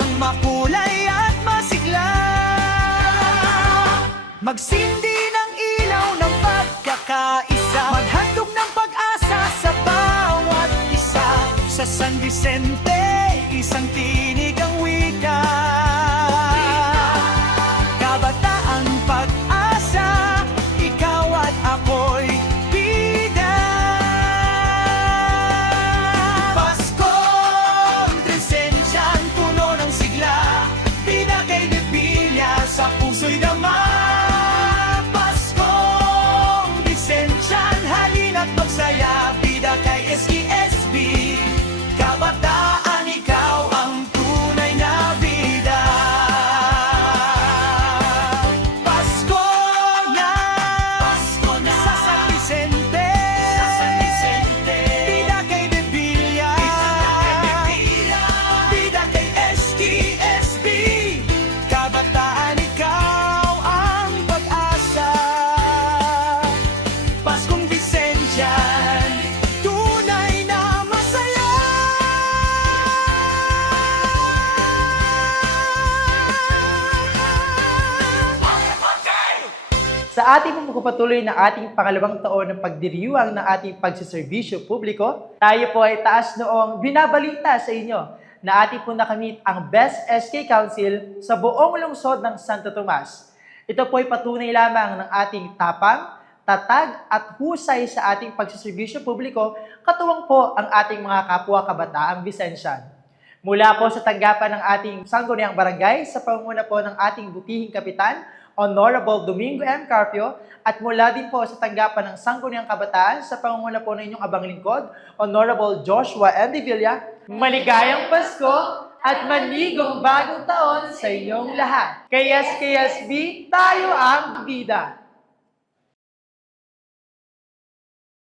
ng makulay at masigla. Magsindi ng ilaw ng pagkakaisa, maghandog ng pag-asa sa bawat isa. Sa San Vicente, isang tinig ang wika. Kabataan pag-asa, ikaw at ako'y bida. Paskong Tresensyan, puno ng sigla, bida kay Debilya, sa puso'y dama. Paskong Tresensyan, halina't magsaya, bida kay SKSB. Kabataan, ikaw ang tunay na bida. Pasko na sa San Vicente, bida kay Debilya, bida kay SKSB. Kabataan, ikaw ang pag-asa. Paskong Vicentian, tunay na masaya. Sa ating pagpapatuloy na ating pangalawang taon ng pagdiriwang ng ating pagsiservisyo publiko, tayo po ay taas noong binabalita sa inyo na ating po nakamit ang Best SK Council sa buong lungsod ng Santo Tomas. Ito po ay patunay lamang ng ating tapang, tatag at husay sa ating pagsiservisyo publiko, katuwang po ang ating mga kapwa kabataang Vicencian. Mula po sa tanggapan ng ating sangguniang barangay sa pangunguna po ng ating butihing kapitan, Honorable Domingo M. Carpio, at mula din po sa tanggapan ng sangguniang kabataan sa pangunguna po ng inyong abang lingkod, Honorable Joshua M. De Villa, maligayang Pasko at manigong bagong taon sa inyong lahat. Kay SKSB, tayo ang bida!